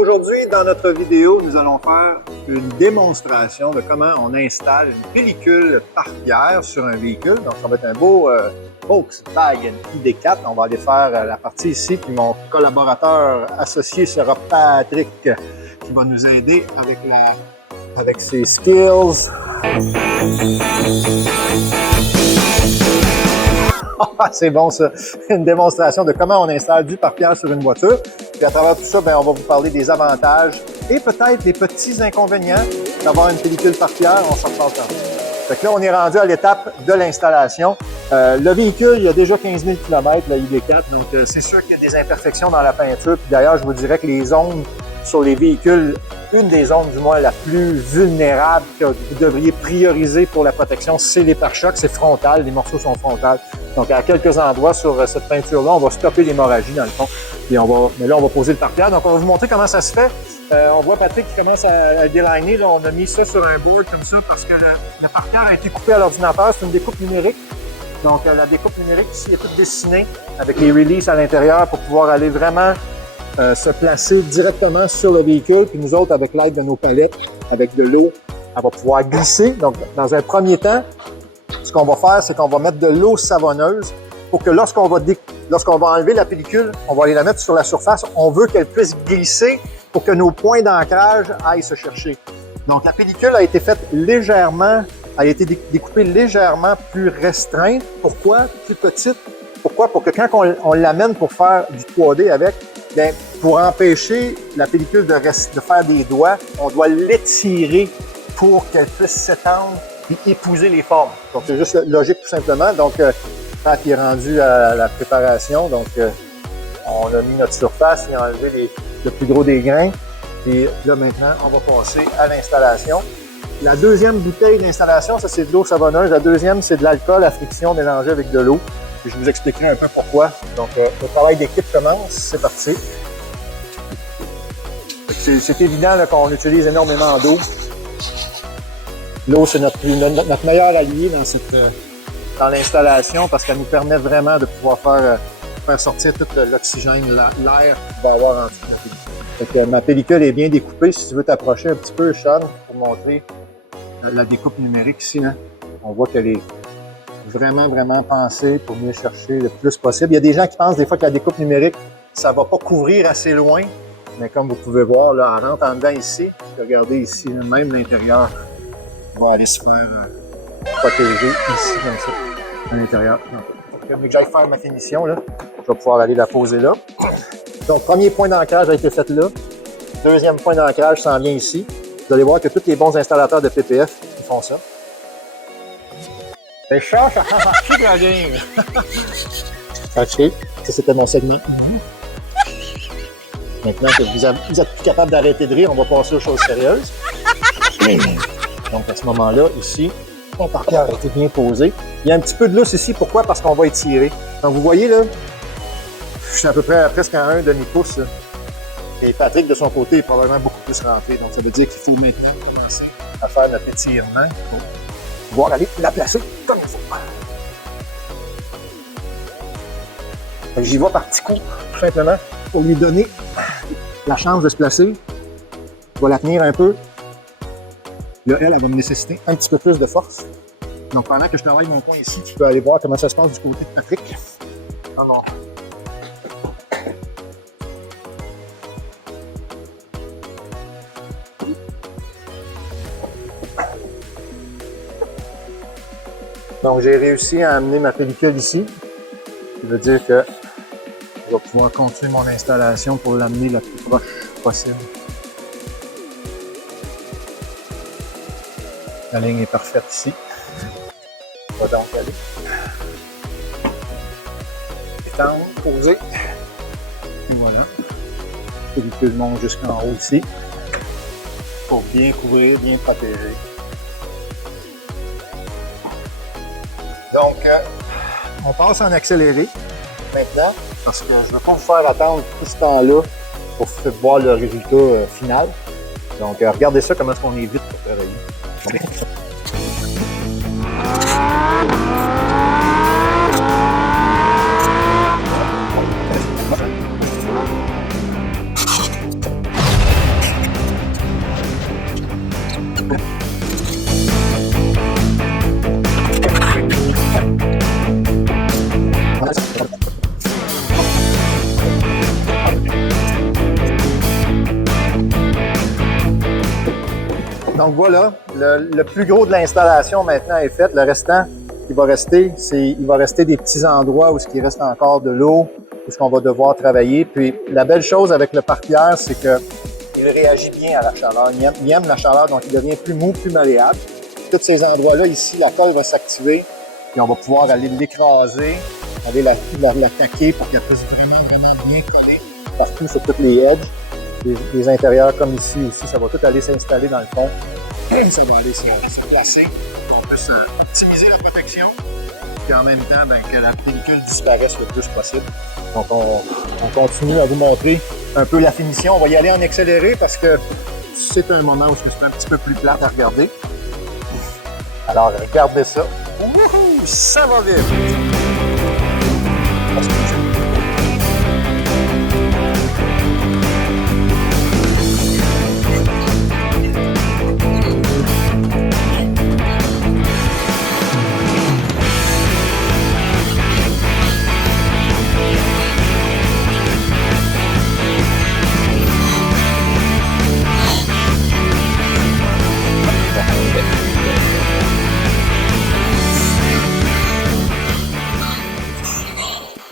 Aujourd'hui, dans notre vidéo, nous allons faire une démonstration de comment on installe une pellicule pare-pierre sur un véhicule. Donc, ça va être un beau Volkswagen ID4. On va aller faire la partie ici, puis mon collaborateur associé sera Patrick, qui va nous aider avec ses skills. C'est bon ça, une démonstration de comment on installe du pare-pierre sur une voiture. Puis à travers tout ça, bien, on va vous parler des avantages et peut-être des petits inconvénients d'avoir une pellicule pare-pierre. On s'en reparle tantôt. Fait que là, on est rendu à l'étape de l'installation. Le véhicule, il y a déjà 15 000 km, la ID4, donc c'est sûr qu'il y a des imperfections dans la peinture. Puis d'ailleurs, je vous dirais que les zones sur les véhicules, une des zones du moins la plus vulnérable que vous devriez prioriser pour la protection, c'est les pare-chocs, c'est frontal, les morceaux sont frontales. Donc à quelques endroits sur cette peinture-là, on va stopper l'hémorragie dans le fond. Puis mais là, on va poser le pare-pierre. Donc on va vous montrer comment ça se fait. On voit Patrick qui commence à déliner. Là, on a mis ça sur un board comme ça parce que le pare-pierre a été coupé à l'ordinateur. C'est une découpe numérique. Donc la découpe numérique ici est toute dessinée avec les releases à l'intérieur pour pouvoir aller vraiment se placer directement sur le véhicule. Puis nous autres, avec l'aide de nos palettes, avec de l'eau, elle va pouvoir glisser. Donc dans un premier temps, ce qu'on va faire, c'est qu'on va mettre de l'eau savonneuse pour que lorsqu'on va enlever la pellicule, on va aller la mettre sur la surface. On veut qu'elle puisse glisser pour que nos points d'ancrage aillent se chercher. Donc la pellicule a été faite légèrement, a été découpée légèrement plus restreinte. Pourquoi? Plus petite. Pourquoi? Pour que quand on l'amène pour faire du 3D avec, bien, pour empêcher la pellicule de faire des doigts, on doit l'étirer pour qu'elle puisse s'étendre et épouser les formes. Donc, c'est juste logique tout simplement. Donc, Pat est rendu à la préparation. Donc, on a mis notre surface et enlevé le plus gros des grains. Et là, maintenant, on va passer à l'installation. La deuxième bouteille d'installation, ça, c'est de l'eau savonneuse. La deuxième, c'est de l'alcool à friction mélangé avec de l'eau. Je vous expliquerai un peu pourquoi. Donc, le travail d'équipe commence. C'est parti. C'est évident qu'on utilise énormément d'eau. L'eau, c'est notre meilleur allié dans l'installation parce qu'elle nous permet vraiment de pouvoir faire sortir tout l'oxygène, l'air qu'il va y avoir en dessous de la pellicule. Donc, ma pellicule est bien découpée. Si tu veux t'approcher un petit peu, Sean, pour montrer la découpe numérique ici, hein, on voit qu'elle est vraiment, vraiment pensée pour venir chercher le plus possible. Il y a des gens qui pensent des fois que la découpe numérique, ça ne va pas couvrir assez loin. Mais comme vous pouvez voir, là, elle rentre en dedans ici. Regardez ici, même l'intérieur va aller se faire protéger ici, comme ça, à l'intérieur. Donc, que j'aille faire ma finition, là, je vais pouvoir aller la poser là. Donc, premier point d'ancrage a été fait là. Deuxième point d'ancrage s'en vient ici. Vous allez voir que tous les bons installateurs de PPF, ils font ça. C'est ça fait partie de la game! OK, ça c'était mon segment. Maintenant que vous êtes plus capable d'arrêter de rire, on va passer aux choses sérieuses. Donc à ce moment-là, ici, mon pare-pierre a été bien posé. Il y a un petit peu de lousse ici. Pourquoi? Parce qu'on va étirer. Donc vous voyez là, je suis à peu près presque à un demi-pouce. Et Patrick, de son côté, est probablement beaucoup plus rentré. Donc ça veut dire qu'il faut maintenant commencer à faire notre étirement pour pouvoir aller la placer comme il faut. J'y vais par petits coups, tout simplement, pour lui donner la chance de se placer. Je vais la tenir un peu. Là, elle va me nécessiter un petit peu plus de force. Donc, pendant que je travaille mon coin ici, tu peux aller voir comment ça se passe du côté de Patrick. Alors. Donc, j'ai réussi à amener ma pellicule ici. Ça veut dire que je vais pouvoir continuer mon installation pour l'amener le plus proche possible. La ligne est parfaite ici. On va donc aller étendre, poser. Et voilà. La pellicule monte jusqu'en haut ici pour bien couvrir, bien protéger. Donc, on passe en accéléré maintenant parce que je ne veux pas vous faire attendre tout ce temps-là pour voir le résultat final. Donc, regardez ça, comment est-ce qu'on est vite pour travailler. Donc voilà, le plus gros de l'installation maintenant est fait. Le restant qui va rester, il va rester des petits endroits où il reste encore de l'eau, où on va devoir travailler. Puis la belle chose avec le pare-pierre, c'est que il réagit bien à la chaleur. Il aime la chaleur, donc il devient plus mou, plus malléable. Tous ces endroits-là, ici, la colle va s'activer, puis on va pouvoir aller l'écraser, aller la caquer pour qu'elle puisse vraiment bien coller partout sur toutes les edges. Les intérieurs comme ici aussi, ça va tout aller s'installer dans le fond. Ça va aller se placer. On peut optimiser la protection, puis en même temps, que la pellicule disparaisse le plus possible. Donc on continue à vous montrer un peu la finition. On va y aller en accéléré parce que c'est un moment où c'est un petit peu plus plate à regarder. Alors regardez ça. Wouhou! Ça va vite!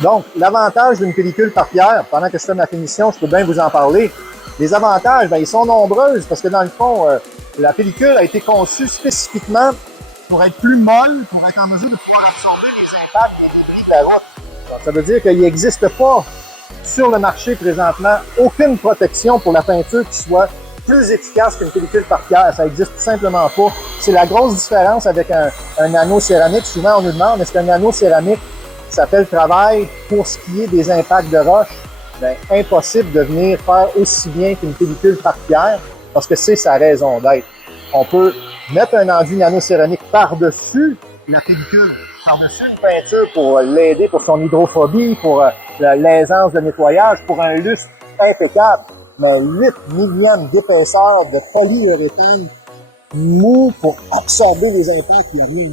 Donc, l'avantage d'une pellicule pare-pierre, pendant que je fais ma finition, je peux bien vous en parler. Les avantages, ils sont nombreux parce que dans le fond, la pellicule a été conçue spécifiquement pour être plus molle, pour être en mesure de pouvoir absorber les impacts et les débris de la route. Donc, ça veut dire qu'il n'existe pas sur le marché présentement aucune protection pour la peinture qui soit plus efficace qu'une pellicule pare-pierre. Ça n'existe tout simplement pas. C'est la grosse différence avec un anneau céramique. Souvent, on nous demande, est-ce qu'un anneau céramique ça fait le travail pour ce qui est des impacts de roche? Bien, impossible de venir faire aussi bien qu'une pellicule pare-pierre parce que c'est sa raison d'être. On peut mettre un enduit nano-céramique par-dessus la pellicule, par-dessus une peinture pour l'aider pour son hydrophobie, pour l'aisance de nettoyage, pour un lustre impeccable. Mais 8 millièmes d'épaisseur de polyuréthane mou pour absorber les impacts, il n'y a rien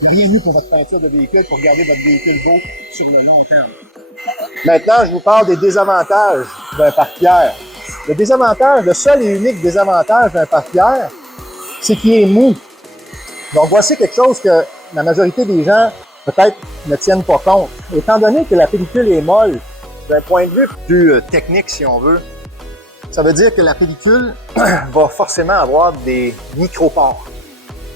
de mieux pour votre peinture de véhicule, pour garder votre véhicule beau sur le long terme. Maintenant, je vous parle des désavantages d'un pare-pierre. Le seul et unique désavantage d'un pare-pierre, c'est qu'il est mou. Donc, voici quelque chose que la majorité des gens, peut-être, ne tiennent pas compte. Étant donné que la pellicule est molle, d'un point de vue plus technique, si on veut, ça veut dire que la pellicule va forcément avoir des micropores.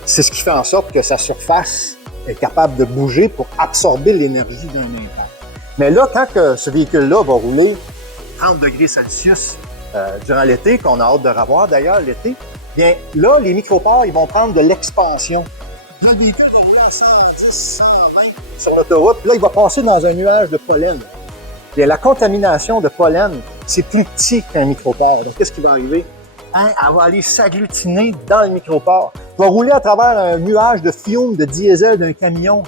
C'est ce qui fait en sorte que sa surface est capable de bouger pour absorber l'énergie d'un impact. Mais là, quand ce véhicule-là va rouler 30 degrés Celsius durant l'été, qu'on a hâte de revoir d'ailleurs l'été, bien là, les micropores, ils vont prendre de l'expansion. Là, le véhicule va rouler à 110, 120 sur l'autoroute, puis là, il va passer dans un nuage de pollen. Bien, la contamination de pollen, c'est plus petit qu'un micropore. Donc, qu'est-ce qui va arriver? Elle va aller s'agglutiner dans le micropore. Elle va rouler à travers un nuage de fumes de diesel d'un camion.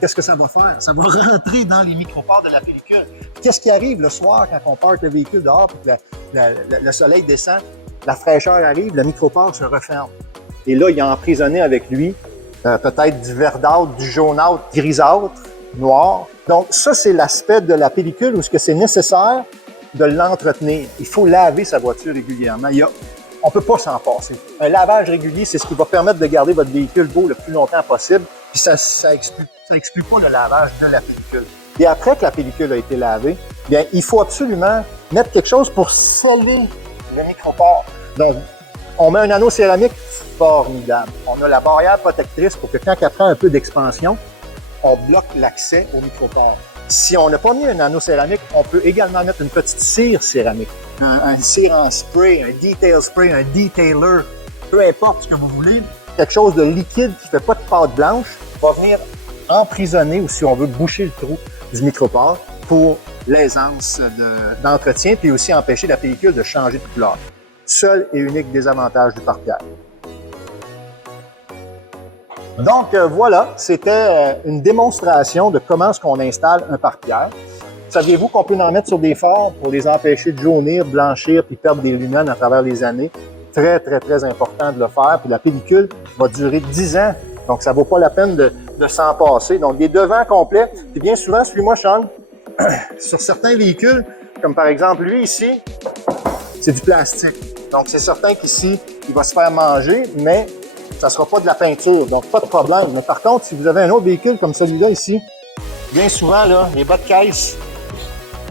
Qu'est-ce que ça va faire? Ça va rentrer dans les micropores de la pellicule. Qu'est-ce qui arrive le soir quand on parque le véhicule dehors et que le soleil descend, la fraîcheur arrive, le micropore se referme. Et là, il a emprisonné avec lui peut-être du verdâtre, du jaunâtre, grisâtre, noir. Donc, ça, c'est l'aspect de la pellicule où c'est nécessaire de l'entretenir. Il faut laver sa voiture régulièrement. On ne peut pas s'en passer. Un lavage régulier, c'est ce qui va permettre de garder votre véhicule beau le plus longtemps possible. Puis ça exclut pas le lavage de la pellicule. Et après que la pellicule a été lavée, bien, il faut absolument mettre quelque chose pour sceller le micropore. Donc, on met un anneau céramique formidable. On a la barrière protectrice pour que quand elle prend un peu d'expansion, on bloque l'accès au micropore. Si on n'a pas mis un anneau céramique, on peut également mettre une petite cire céramique. Un cire en spray, un detail spray, un detailer, peu importe ce que vous voulez. Quelque chose de liquide qui ne fait pas de pâte blanche va venir emprisonner ou si on veut boucher le trou du micropore pour l'aisance d'entretien puis aussi empêcher la pellicule de changer de couleur. Seul et unique désavantage du pare-pierre. Donc voilà, c'était une démonstration de comment est-ce qu'on installe un pare-pierre. Saviez-vous qu'on peut en mettre sur des phares pour les empêcher de jaunir, blanchir puis perdre des lumens à travers les années? Très, très, très important de le faire. Puis la pellicule va durer 10 ans, donc ça ne vaut pas la peine de s'en passer. Donc des devants complets. Puis bien souvent, suis-moi Sean, sur certains véhicules, comme par exemple lui ici, c'est du plastique. Donc, c'est certain qu'ici, il va se faire manger, mais ça ne sera pas de la peinture, donc pas de problème. Mais par contre, si vous avez un autre véhicule comme celui-là ici, bien souvent, là, les bas de caisse,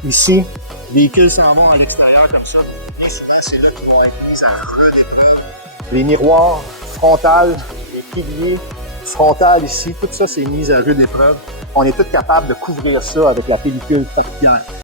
ici, les véhicules s'en vont à l'extérieur comme ça. Bien souvent, c'est là qu'ils vont être mis à rude épreuve. Les miroirs frontales, les piliers frontales ici, tout ça, c'est mis à rude épreuve. On est tous capables de couvrir ça avec la pellicule Top Pierre.